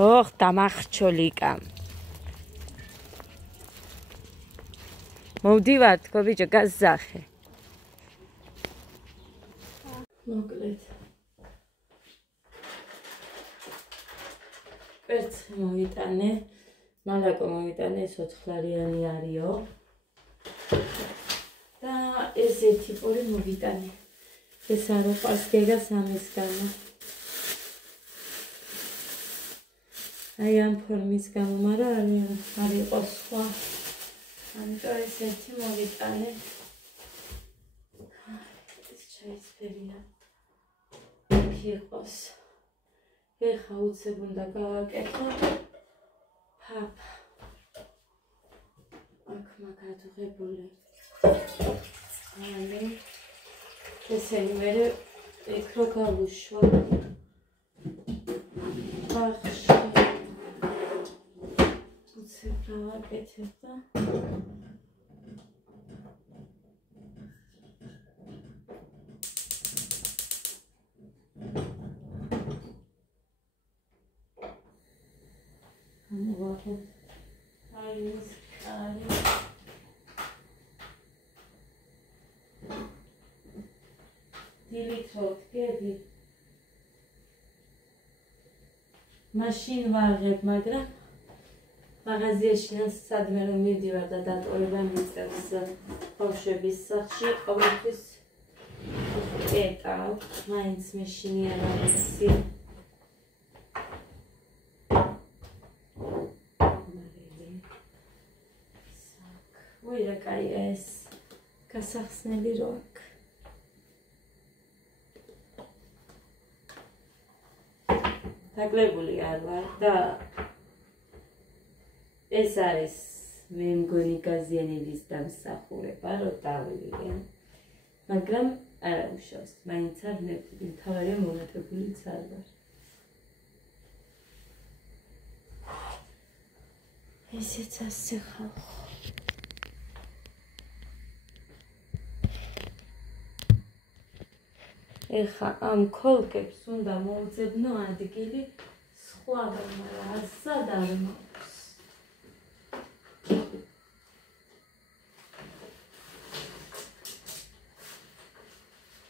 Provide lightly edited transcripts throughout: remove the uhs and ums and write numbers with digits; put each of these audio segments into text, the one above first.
ოხ, დამახჩოლიკა. მოვდივართ, გობიჭო, გაზახე. მოკლედ. კვერცხი მოვიტანე, მალაკო მოვიტანე, ეს 4-ლარიანი არისო. და ესეთი პური მოვიტანე. ეს არ უყვარს გეგას ამის გამო. აი ამ ფორმის გამო, მაგრამ არ იყოს სხვა. ამიტომ ესეთი მოვიტანე. ეს ჩაისფერია. იყოს. ეხა უცებ უნდა გავაკეთო. ფაფ. აქ მაგადღებული. აი ესენი მერე იქ რო გავუშვა. ბახში. უცებ გავაკეთებ და აი ეს კარი დილით რო ვდგები მაშინ ვაღებ, მაგრამ მაღაზიაში სადმე რომ მივდივარ და დატოვება მიწევს ბავშვების სახლში ყოველთვის ეტავ, მაინც მეშინია რაღაცი. ой, რა კაია ეს გასახსნელი რო აქ. დაგლებული არ ვარ და ეს არის მე მგონი გაზიანების დამსახურება, რომ დავიღე. მაგრამ არა უშავს, მაინც არ ნებდი, მთავარია მონათებულიც არ ვარ. ესეც ასე ხალხო. ეხა ამ ქოლკებს უნდა მოვძებნო ადგილი სხვაგან, მაგრამ სად არ მაქვს.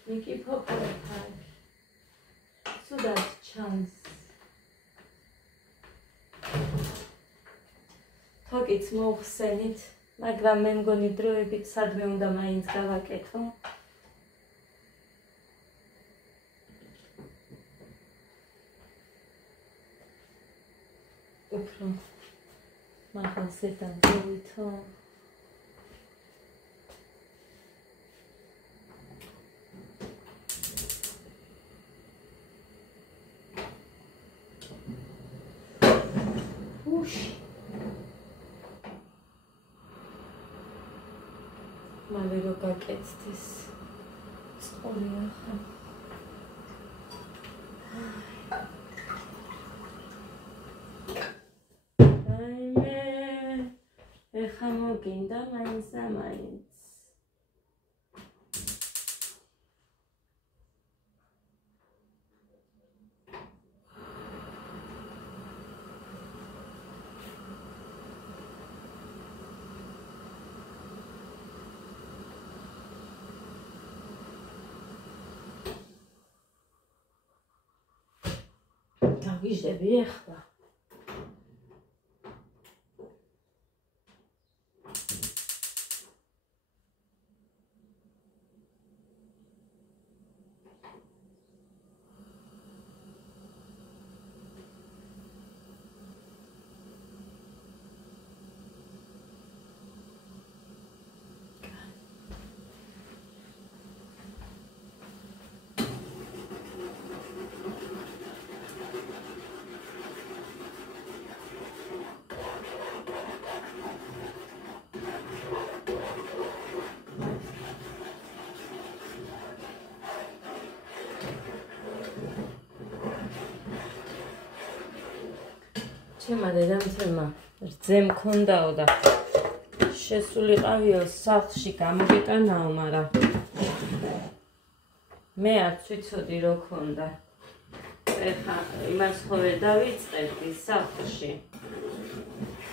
მიკიფოყრებ აქ. სუდად ჩანს. თოკიც მოვხსენით, მაგრამ მე მგონი დროებით სადმე უნდა მაინც გავაკეთო. უფრო მაღალზე დავდევითო. უში მალე რო გაკეთდეს წყური ახლა. ეხა მოგინდა მაინც და მაინც. დავიჟდები ახლა. ჩემმა დედამისმა რძე მქონდაო და შესულიყავიო სახლში გამოგეტანაო, მაგრამ მე არც ვიცოდი რო ქონდა. ეხა იმას ხოლე დავიწყებდი სახლში.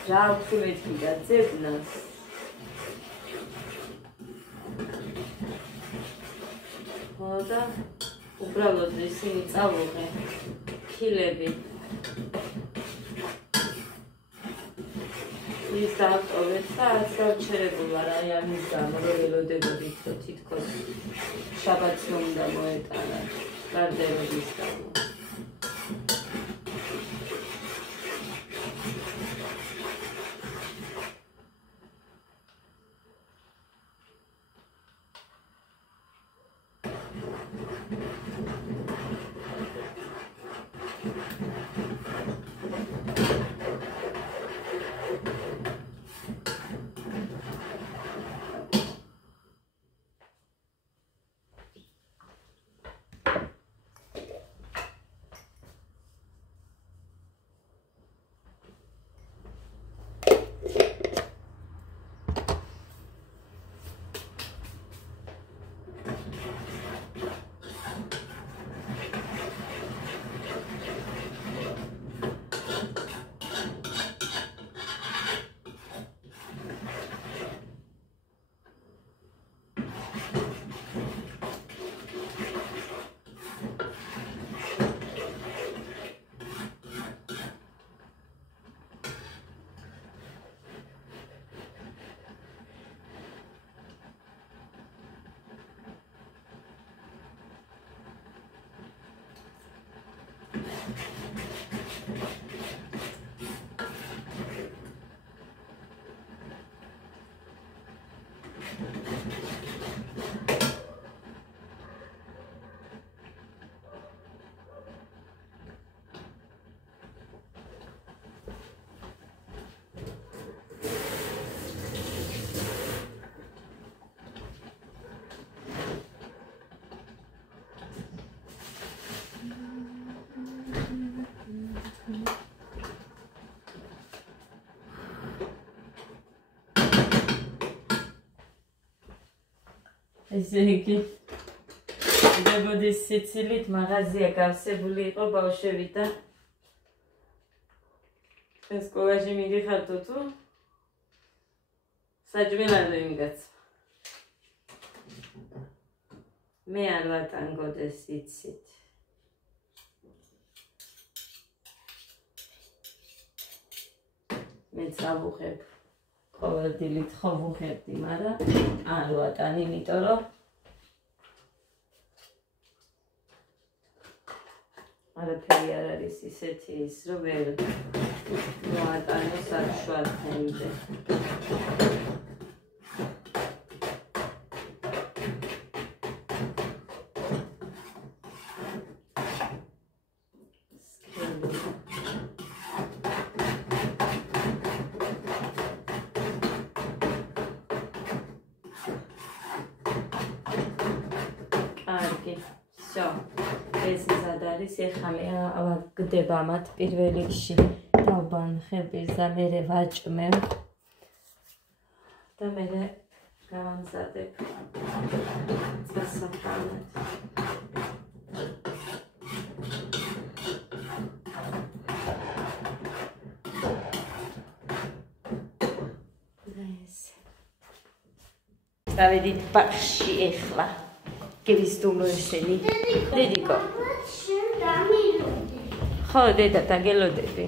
რა აქვს მეთქიდა ძებნას. და უბრალოდ ისინი წავუღე ქილები. ის დავტოვეთ და არც გავჩერებულ არ აი ამის გამო რომ ველოდებოდით რომ თითქოს შაბათს რომ უნდა მოეტანა გარდერობის გამო. ესე იგი დებოდის სიცილით მაღაზია გავსებული იყო ბავშვებიდან. სკოლაში მიდიხარდო თუ საჭმელად იმგაც. მე არ ვატანგოდეს იცით. მე წავუხებ. ყოველდილით ხო ვუხერდი, მაგრამ არ ვატანი, იმიტომ რომ არაფერი არ არის ისეთი ის, რომ ვერ ვატანო საშუალო თემზე. ეხლა მე ავაგდება მათ პირველ რიგში დავბანხებ პირზე, მერე ვაჭმევ და მერე გავამზადებ წასაფრთხილად. დავედით ბაღში ეხლა გევიზდუმლო ესენი. დედიკო ხო, დედა, დაგელოდები.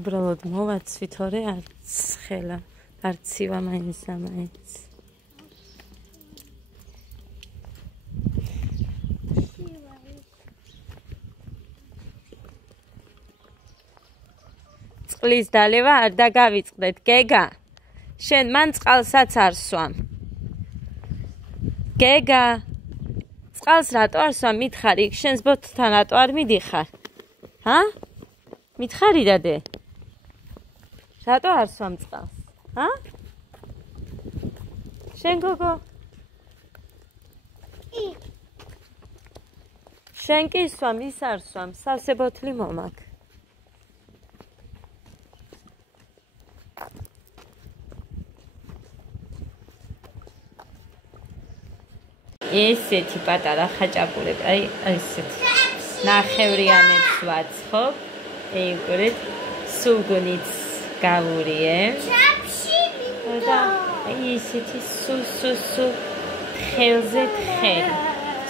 უბრალოდ მოვაცვი, თორე არც ხელა, არც ცივა მაინც და მაინც. წყლის დალევა არ დაგავიწყდეთ, გეგა. შენ მან წყალსაც არ სვამ. გეგა, წყალს რატო არ სვამ? მითხარი, შენს ბოთლთან რატო არ მიდიხარ? ჰა? მითხარი დადე. რატო არ სვამ წყალს? ჰა? შენ გოგო? შენ კი სვამ, ის არ სვამ, სავსე ბოთლი მომაქ. ესეთი პატარა ხაჭაპურები, აი ესეთი. ნახევრიანებს ვაცხობ. ეგრეთ სულგუნიც გავურიე. და ესეთი სუ ხელზე თხელი.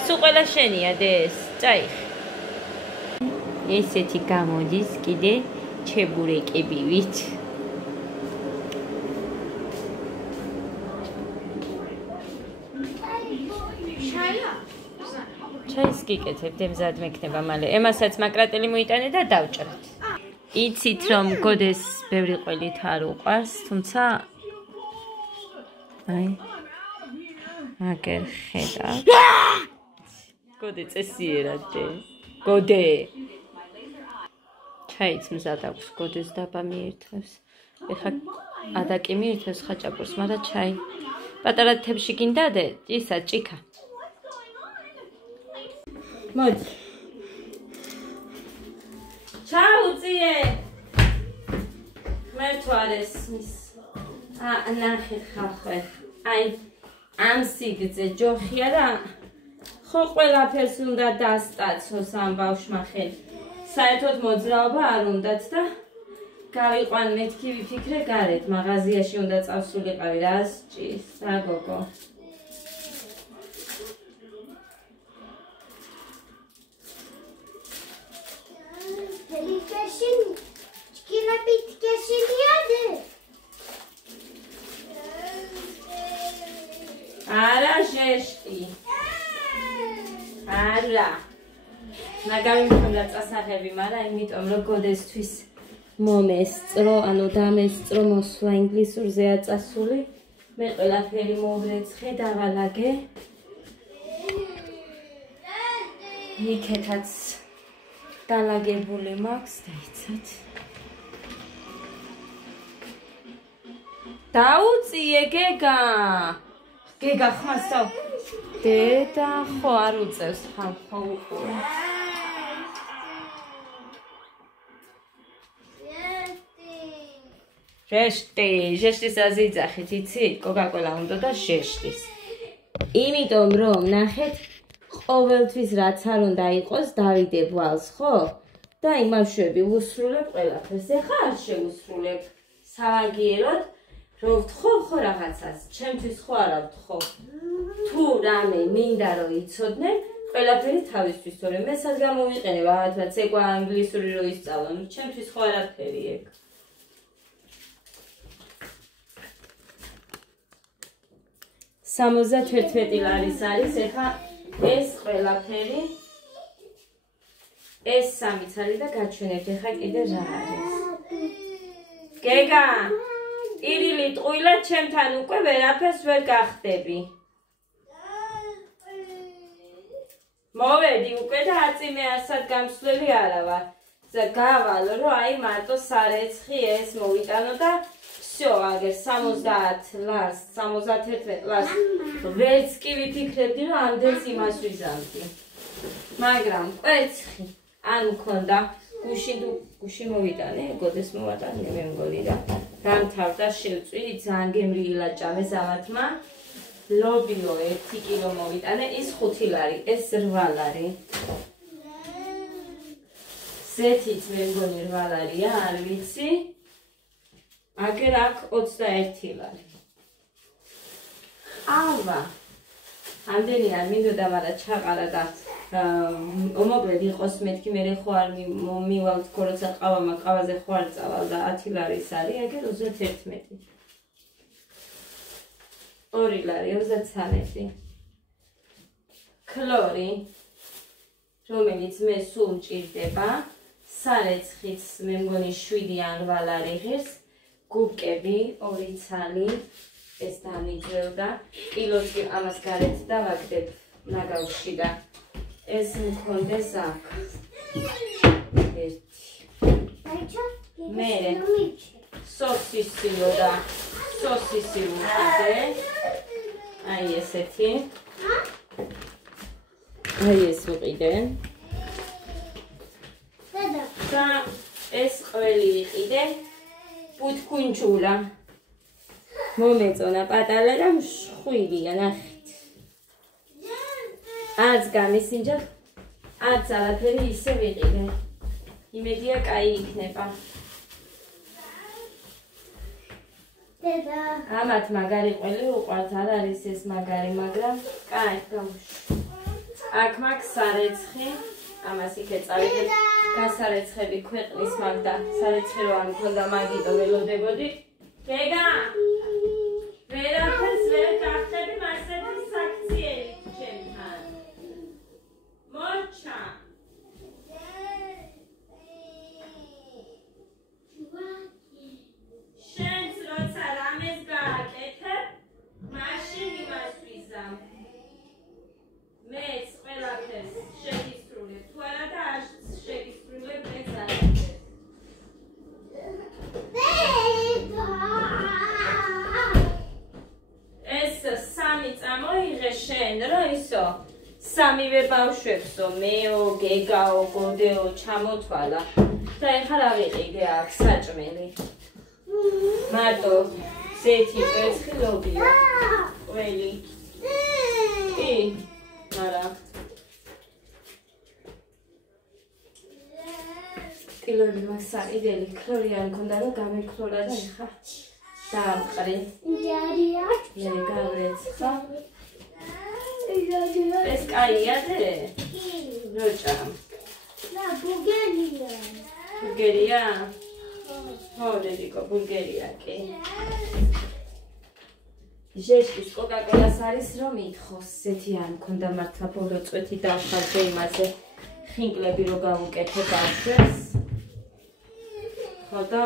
სულ ყველა შენია დეს, წაიხ. ესეთი გამოდის კიდე ჩებურეკებივით. ჩაის გიკეთებ, მზად მექნება მალე. ემასაც მაკრატელი მოიტანე და დავჭრათ. იცით რომ გოდეს ბევრი ყველით არ უყვარს, თუმცა აი აგერ ხედავ. გოდე წესიერად დე. გოდე. ჩაიც მზად აქვს გოდეს დაბა მიირთავს. ეხლა ადაკი მიირთავს ხაჭაპურს, მაგრამ ჩაი. პატარა თებში გინდა დე? ისა ჭიქა. მოდი. ჩაუწიე. ღმერთო არ ესმის. ნახეთ ხალხო. აი ამ სიგრძე ჯოხია რა. ხო ყველაფერს უნდა დასტაცოს ამ ბავშვმა ხელი. საერთოდ მოძრაობა არ უნდათ და გავიყვან მეთქი ვიფიქრე გარეთ მაღაზიაში უნდა წავსულიყავი რა სჭის რა გოგო. არა ჟეშტი. არა. ნაგავიმქონდა წასაღები, მაგრამ იმიტომ რომ გოდესთვის მომესწრო, ანუ დამესწრო მოსვა ინგლისურზეა წასული. მე ყველაფერი მოვრეცხე დავალაგე. იქეთაც დალაგებული მაქვს, დაიცათ. დაუწიე გეგა. გეგა ხმასო. დედა ხო არ უწევს ხალხო უყურე. ჟეშტის აზიძახით, იცი? კოკაკოლა უნდა და ჟეშტის. იმიტომ რომ ნახეთ, ყოველთვის რაც არ უნდა იყოს, დავიდებ ვალს, ხო? და იმაშვები უსრულებ ყველაფერს. ეხა არ შეუსრულებ. სავაგიეროდ რომ ვთხოვ ხო რაღაცას, ჩემთვის ხო არა ვთხოვ. თუ რამე მინდა რომ იცოდნე, ყველაფერი თავისთვის, თორემ მე სად გამოვიყენებ, რაღაცა ცეკვა ინგლისური რო ისწავლო, ჩემთვის ხო არაფერი ეგ. $71 არის, ეხა ეს ყველაფერი, ეს 3 ცალი და გაჩვენებთ, ეხა კიდე რა არის. გეგა, ირილი ტყუილა ჩემთან უკვე ვერაფერს ვერ გახდები. მოვედი უკვე და აწიმე არსად გამსვლელი არა ვარ. გავალ რომ აი მარტო სარეცხი ეს მოვიტანო და всё, აგერ 70 ლარს, 71 ლარს. ვერც კი ვიფიქრებდი რომ ამდენს იმას ვიზამთი. მაგრამ კვერცხი არ მქონდა. გუში მოვიტანე, გოდეს მოვატანე მე მგონი და დამთავრდა შევწვიდი, ძალიან გემრიელა ჭამეს ამათმა. ლობიო 1 კილო მოვიტანე, ის 5 ლარი, ეს 8 ლარი. ზეთით მე მგონი 8 ლარია, არ ვიცი. აგერ აქ 21 ლარი. ავა. ამდენი არ მინდოდა, მაგრამ ჩაყარა და მოკლედ იყოს მეთქი, მე ხო არ მივალ თქო, როცა ყავა მაყავაზე ხო არ წავალ და 10 ლარის არის, აგერ 31. 2 ლარი, 33. ქლორი, რომელიც მე სულ მჭირდება, სარეცხიც მე მგონი 7 ან 8 ლარი ღირს, გუბკები 2 ცალი, ეს დამიჯერდა, კილოში ამას გარეთ დავაგდებ ნაგავში და ეს მქონდეს აქ. 1. მერე სოსისიო და სოსისი ვუყიდე. აი ესეთი. აი ეს ვუყიდე. და ეს ყველი ვიყიდე. ბუთქუნჩულა. მომეწონა პატარა და მშხვილია, ნახეთ. არც გამისინჯა, არც არაფერი ისე ვიყიდე. იმედია კაი იქნება. დედა. ამათ მაგარი ყველი უყვართ, არ არის ეს მაგარი, მაგრამ კაი, გავუშვ. აქ მაქვს სარეცხი, ამას იქე წავიდეთ. გასარეცხები ქვეყნის მაგდა, სარეცხი რო არ მქონდა მაგიტო ველოდებოდი. გეგა! ვერაფერს ვერ გახდები მასების საქციელით ჩემთან. მოჩა! შენს როცა რამეს გააკეთებ, მაშინ იმას ვიზამ. მეც ყველაფერს შეგისრულებ, თუ არა და არ შეგისრულებ, მეც არაფერს. ეს სამი წამოიღე შენ, რა ისო? სამივე ბავშვებსო, მეო, გეგაო, გოდეო ჩამოთვალა. და ეხლა რა ვიყიდე აქ საჭმელი? მარტო ზეთი კვერცხი ლობია. ყველი. კი. არა. კილორი მასაიდელი ქლორი არ მქონდა და გამექლორა და ეხლა დაამყრე. დადია. მე გავრეცხა. ეს კაია დე? როჭა. და ბულგარია. ბულგარია? ხო, დედიკო, ბულგარია კი. ჟეშკის კოკაკოლას არის რომ ითხოვს, ზეთი არ მქონდა მართლა ბოლო წვეთი დავხალდე იმაზე ხინკლები რო გავუკეთე ბავშვებს. ხო და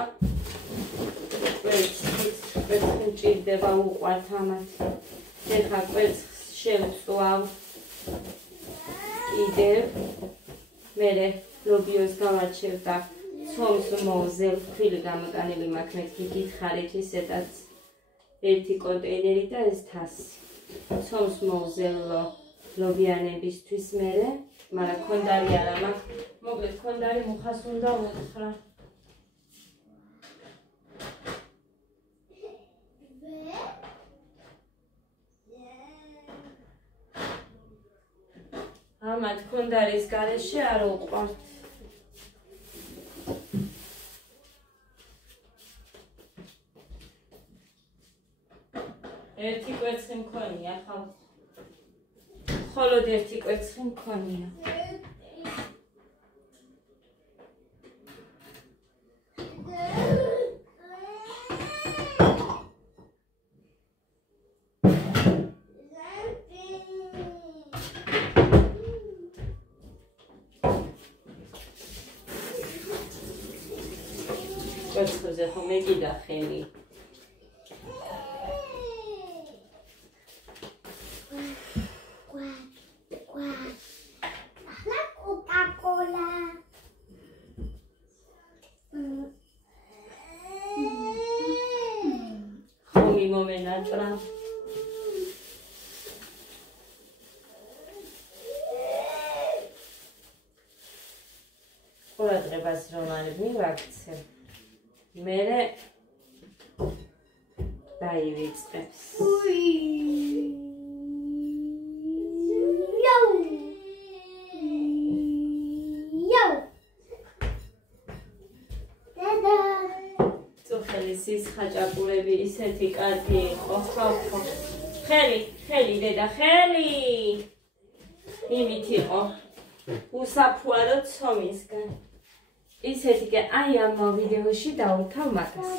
კვერცხი მჭირდება უყვართ ამათ. ეხლა კვერცხს შევწვავ. კიდევ მერე ლობიოს გავარჩევ და ცომს მოვზელ, ქვილი გამოტანილი მაქვს, მეთქი გითხარით ისედაც ერთი კონტეინერი და ეს თასი. ცომს მოვზელო ლობიანებისთვის მერე, მაგრამ ქონდარი არა მაქვს. მოკლედ ქონდარი მუხას უნდა უთხრა. ამათ ქონდარის გარეშე არ უყვართ. ერთი კვერცხი მქონია, ხო? მხოლოდ ერთი კვერცხი მქონია. კვერცხზე ხომ მეკიდა ხელი. მომენაჭრა. ყურადღებას რომ არ მივაქცევ, მერე დაივიწყებს. ის ხაჭაპურები ისეთი კარგი იყო, ხო. ხელი დედა, ხელი. იმით იყო. უსაფუარო ცომისგან. ისეთი კი აი ამ ვიდეოში დავუთავ მაგას.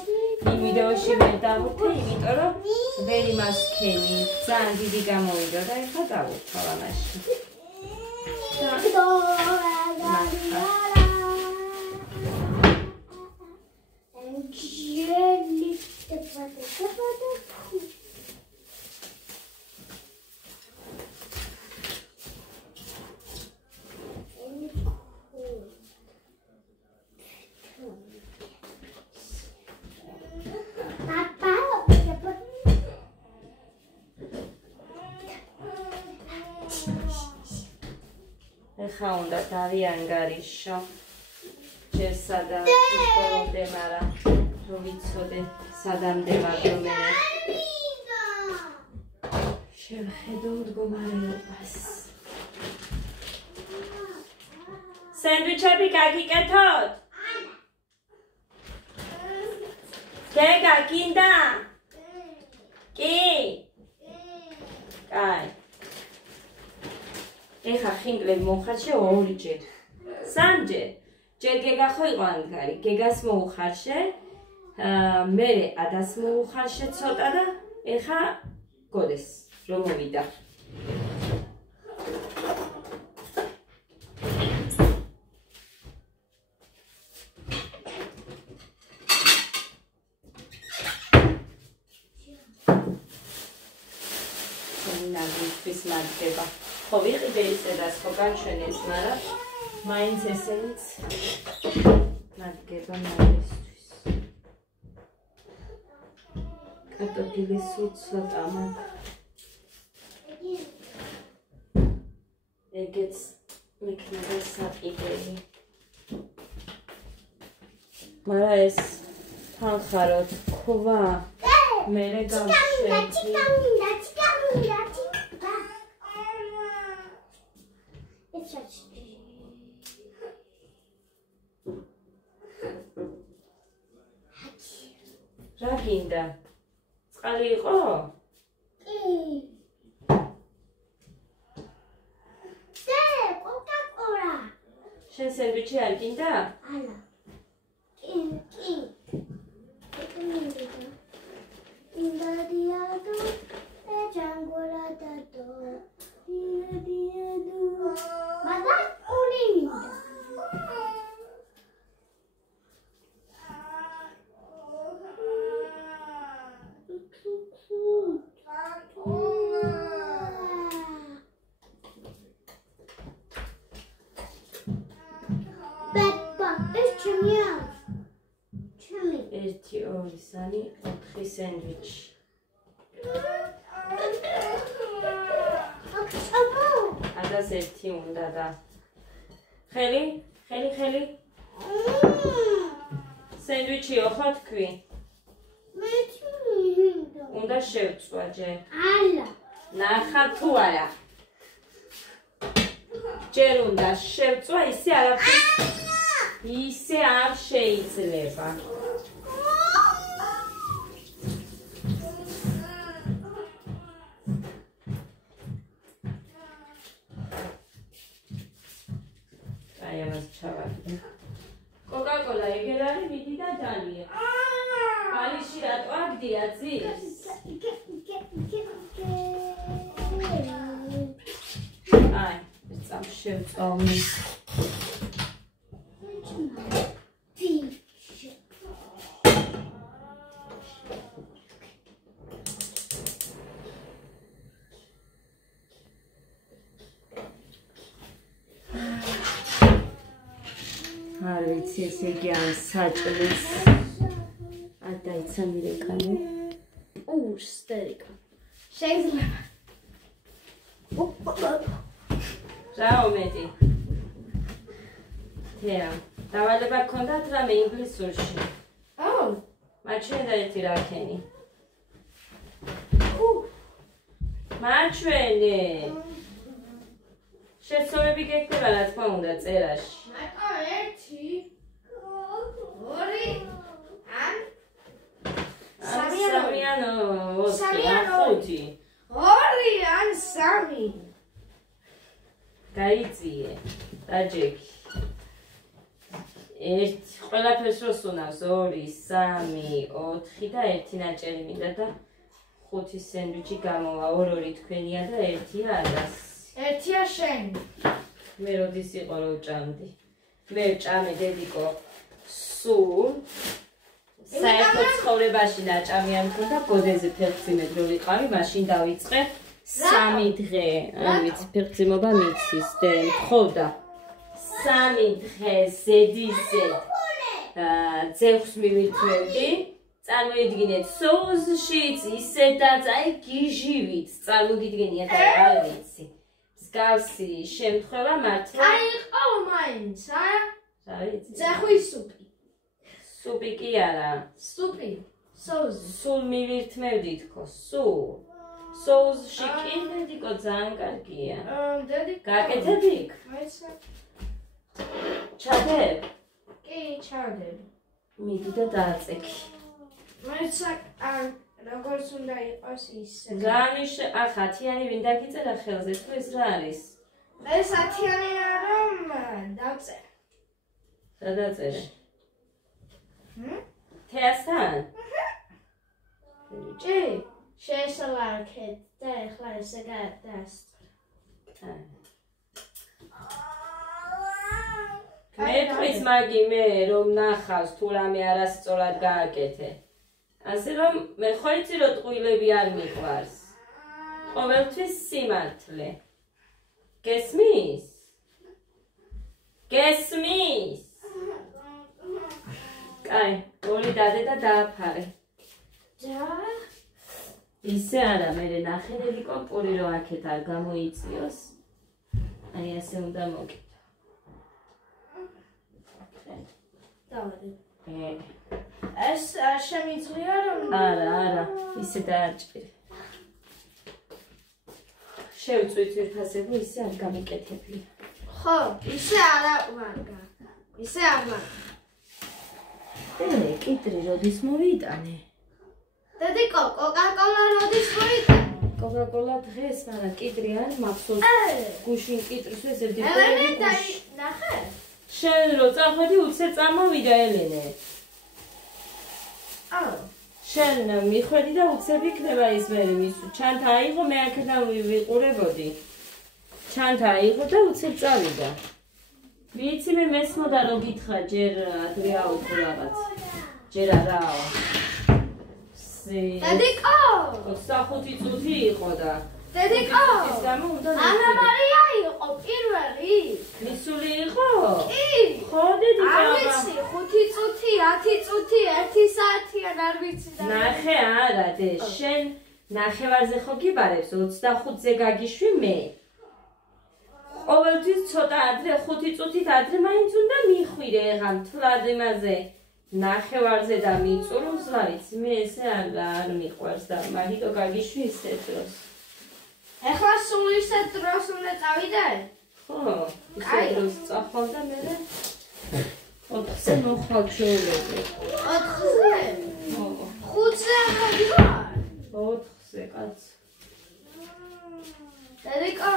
იმ ვიდეოში მე დავუთავ, იმიტომ რომ ვერ იმასქენი. ძალიან დიდი გამოვიდა და ეხლა დავუთავ ამაში. ეხა უნდა დავიანგარიშო. ჯერ სადაც ვიყოლოდე, მაგრამ რო ვიცოდე სადამდე ვაგო მე. შევხედო მდგომარეობას. სენდვიჩები გაგიკეთოთ? გეგა გინდა? კი? კაი. ეხა ხინკლები მოუხარშე 2 ჯერ. 3 ჯერ. ჯერ გეგა ხო იყო ანგარი, გეგას მოუხარშე. მე ადას მოუხარშე ცოტა და ეხა გოდეს რომ მოვიდა. ნაგისთვის მადლობა. ხო ვიყიდე ისე და ხო განჩვენეთ, მაგრამ მაინც ესენიც მადლობა მაგისთვის. კარტოფილი სულ ცოტა მაქვს. ეგეც მექნება საკიდელი. მაგრამ ეს თანხაროთ ქვა მერე გავშევდი. რა გინდა? წყალი იყო? კი. დე, კოკა-კოლა. შენ სენდვიჩი არ გინდა? ალა. კი. ინდადიადო, ეჯანგოლადადო. ინდადიადო. მაგა ყული მინდა. ერთი, ორი, სამი, 4 სენდვიჩი. ადას ერთი უნდა და ხელი? სენდვიჩიო ხო თქვი? უნდა შევწვა ჯერ. ალა. ნახა თუ არა. ჯერ უნდა შევწვა, ისე არაფერი. ისე არ შეიძლება. აი ამას ჩავაგდე. კოკა-კოლა ეგერ არის მიდი და დალია. კალიში რატო აგდია ძის? აი, ეს წამ შევწავლე. არ ვიცი ესე იგი ან საჭმელს არ დაიცა მირეკანი სტერიკა შეიძლება რა უმეტი თეა დავალება გქონდათ რამე ინგლისურში მაჩვენე და ერთი რაქენი მაჩვენე შეცდომები გექნება რა თქმა უნდა წერაში ერთი ორი ან ხუთი ორი ან სამი გაიწიე დაჯექი ერთი ყველაფერს როს უნავს 2 3 4 და ერთი ნაჭერი მინდა და 5 სენდვიჩი გამოვა 2 თქვენია და 1 ადას ერთია შენ მე როდის იყო რომ ჭამდი მე ჭამე დედიკო სულ საერთო ცხოვრებაში ნაჭამი არ მქონდა გოდეზე ფერხზიმედ რო ვიყავი მაშინ დავიწყე 3 დღე არ ვიცი ფერხზიმობა მიცის და მხოდა 3 დღე ზედიზე ძევს მივიწვევდი წარმოიდგინეთ სოუსშიც ისედაც აი გიჟივით წარმოგიდგენიათ არ ვიცი მსგავსი შემთხვევა მართლა აი ყო მაინც რა ვიცი ძახვი სუპი სუპი კი არა სუპი სოუსი სულ მივირთმევდი თქო სულ სოუსში კი დედიკო ძალიან კარგია დედი გაკეთები იქ ჩადებ? კი, ჩავდებ. მიდი და დააწექი. მოიცა როგორც უნდა იყოს ისე. განიშნე, ახ 10-იანი ვინ დაგიწერა ხელზე, თუ ეს რა არის? ეს 10-იანი რომ დავწერე. რა დაწერე? თეასთან? ჭი, შეესალარქეთ და ეხლა ესე გადასწრე. მეთქვის მაგი მე რომ ნახავს თუ რამე არასწორად გააკეთე. ასე რომ მე ხო იცი რომ ტყუილები არ მიყვარს. ყოველთვის სიმართლე. გესმის? გესმის? კაი, ორი დადე და დააფარე. და ისე არა, მე ნახელები კომპური რომ აქეთ არ გამოიწიოს. აი ასე უნდა მოკიდო. დავადე. ე ეს არ შემიძლია რომ არა, ისე დააჭირე. შევწვით ერთასები, ისე არ გამიკეთებია. ხო, ისე არა ვარგა. ისე არ ვარგა. კიტრი როდის მოვიტანე? დედიკო, კოკა-კოლა როდის მოიტანე? კოკა-კოლა დღეს, მაგრამ კიტრი არ მახსოვს. გუშინ კიტრს ეს ერთი ელენე ნახე? შენ რო წახვედი უცე წამოვიდა ელენე. შენ მიხვედი და უცებ იქნება ის მე ჩანთა აიღო მე აქედან ვიყურებოდი. ჩანთა აიღო და უცებ წავიდა. ვიცი მე მესმოდა რომ გითხრა ჯერ ადრეაო თუ რაღაც. ჯერ არაო. დედიკო! 25 წუთი იყო და დედიკო! ის გამო უნდა ანა მარია იყო პირველი. მისული იყო? კი. ხო დედიკო. არ ვიცი, 5 წუთი, 10 წუთი, 1 საათიან არ ვიცი და ნახე არა დე, შენ ნახევარზე ხო გიბარებს 25-ზე გაგიშვი მე. ყოველთვის ცოტა ადრე 5 წუთით ადრე მაინც უნდა მიხვირე ეხა მთლად იმაზე. ნახევარზე და მიწურავს ვარიც მე ესე არ მიყვარს და მაგიტო გაგიშვი ისე დროს. ეხლა სულ ისე დროს უნდა წავიდე? ხო, ისე დროს წახვალ და მე 4-ზე მოხვალ ჩვეულები. 4-ზე? ხო. 5-ზე ახალი ვარ? 4-ზე კაც. დედიკო,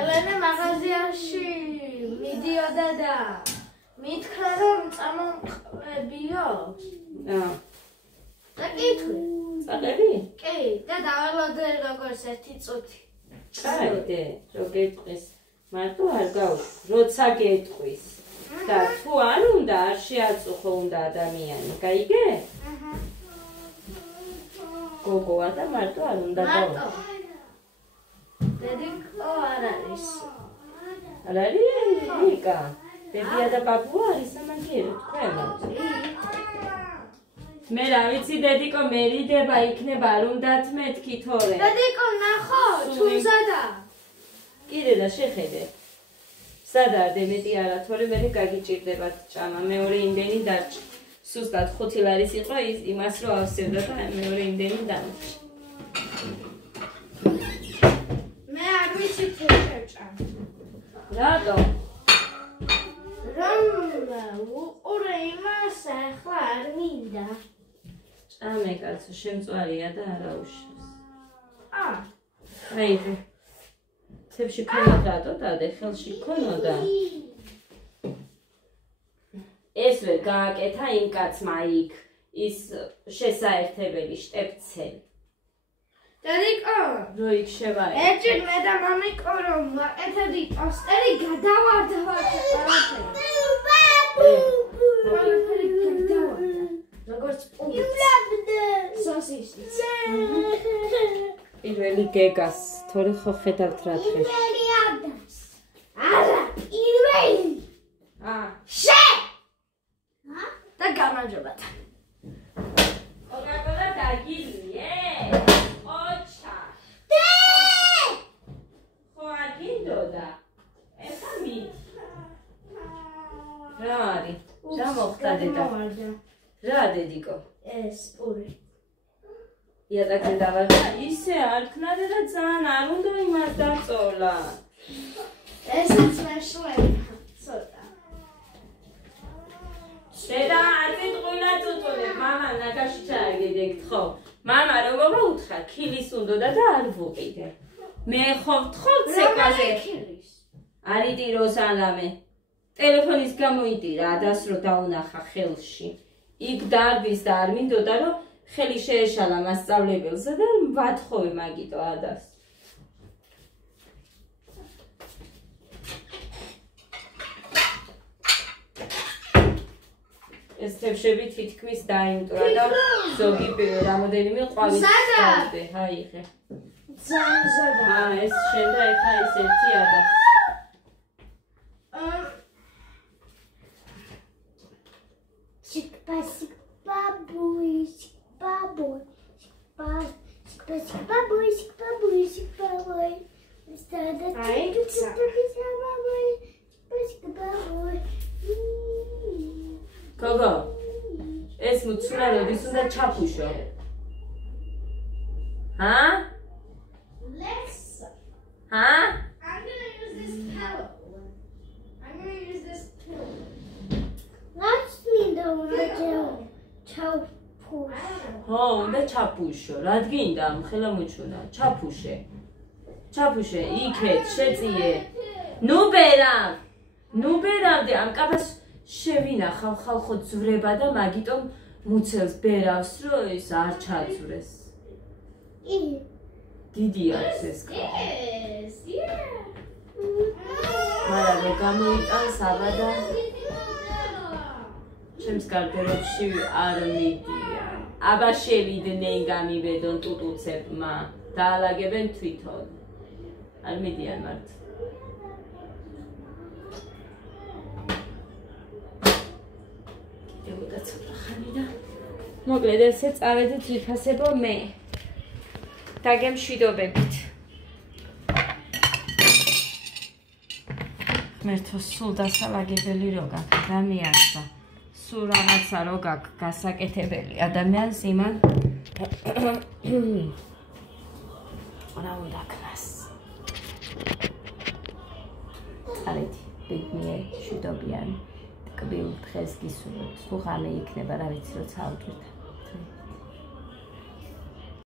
ელენე მაღაზიაში მიდიოდა და მითხრა რომ წამომყრებიო? და კითხვი? წაყები? კი, და დაველოდე როგორც 1 წუთი. წაიდე, რო გეტყვის. მარტო არ გავუშვ, როცა გეტყვის. და თუ არ უნდა, არ შეაწუხო უნდა ადამიანი. გაიგე? გოგოა და მარტო არ უნდა მარტო. დედიკო არ არის. არ არის? იკა. დედია და ბაბუა არის ამაგიერი თქვენ. მე რა ვიცი დედიკო მერიდება იქნება არ უნდათ მეთქი თორე. დედიკო ნახო, თუ ზადა. კიდე და შეხედე. სადა დემეტი არა თორე მე გაგიჭირდებათ ჭამა მეორე იმდენი დარჩა. სუსტად 5 ლარის იყო იმას რო ავსებდა და მეორე იმდენი დამჭა. მე არ ვიცი თუ შევჭამ. რატო? რომ უყურე იმას ახლა არ მინდა. ჭამე კაცო შემწვარია და არა უშავს. აი ცებში ქონოდა რატო დადე ხელში ქონოდა. ეს ვერ გააკეთა იმ კაცმა იქ ის შესაერთებელი შტეფცელი. დედიკო, რო იქ შევაერთე. ეჭირ მე და მამიკო რომ ვაკეთებდი პოსტერი გადავარდავართ ყველაფერი გადავარდა. როგორც სოსისიც. პირველი გეგას თორე ხო ხედავთ რა დღეს. პირველი ადას. არა, პირველი. შე! და გამარჯობათ. კოკა-კოლა დაგილიე. ოჩა. ხო არ გინდოდა. ეხა მიდი. რა არის? რა მოხდა დედა? რა დედიკო? ეს პური. იატაკზე დავარდა, ისე არ ქნადე და ძალიან არ უნდა იმას დაწოლა. ესეც მეშლები ცოტა. დედა აწით ყვილა წუწუნე მამა ნაგაში ჩააგედეკთ ხო მამა რომ მოგუთხარ ქილის უნდოდა და არ ვუყიდე მე ხო ვთხოვ ცეკვაზე არიტიროს ანამე ტელეფონის გამოიტირა ადასრო დაუნახა ხელში იქ დარბის და არ მინდოდა რომ ხელი შეეშალა მასწავლებელზე და ვათხოვე მაგიტო ადას ეს თებშები თითქმის დაიმტვრა და ზოგი რამოდენიმე ყვავის დავდე აიღე ზადა ეს შენ და ეხა ეს ერთი ადა გოგო ეს მუცულა როდის უნდა ჩაფუშო ჰა ჰა I'm gonna use this pillow. I'm gonna use this pillow. Let's me though ხო უნდა ჩაფუშო რადგინდა ხელა მოჩუნა ჩაფუშე ჩაფუშე იქეთ შეწიე ნუ ბერავდე ამ კაბას შევინახავ ხალხო ძვრება და მაგიტომ მუცელს ბერავს რომ ის არ ჩაძვრეს დიდი აქვს ეს Yes, yeah. მაგრამ რო გამოიტანს აბადა ჩემს გარდერობში არ მიდია აბა შევიდნენ გამივედონ ტუტუცებმა დაალაგებენ თვითონ არ მიდიან მართ მოკლედ ესე წავედით ვიფასებო მე დაგემშვიდობებით მერთო სულ დასალაგებელი რო გაქვს ადამიანსა სულ რაღაცა რო გაქვს გასაკეთებელი ადამიანს იმან რა უნდა ქნას წავედი ბედნიერ მშვიდობიანი ტკბილ დღეს გისურვებთ თუ ღამე იქნება რა ვიცი როცა ავტვირთ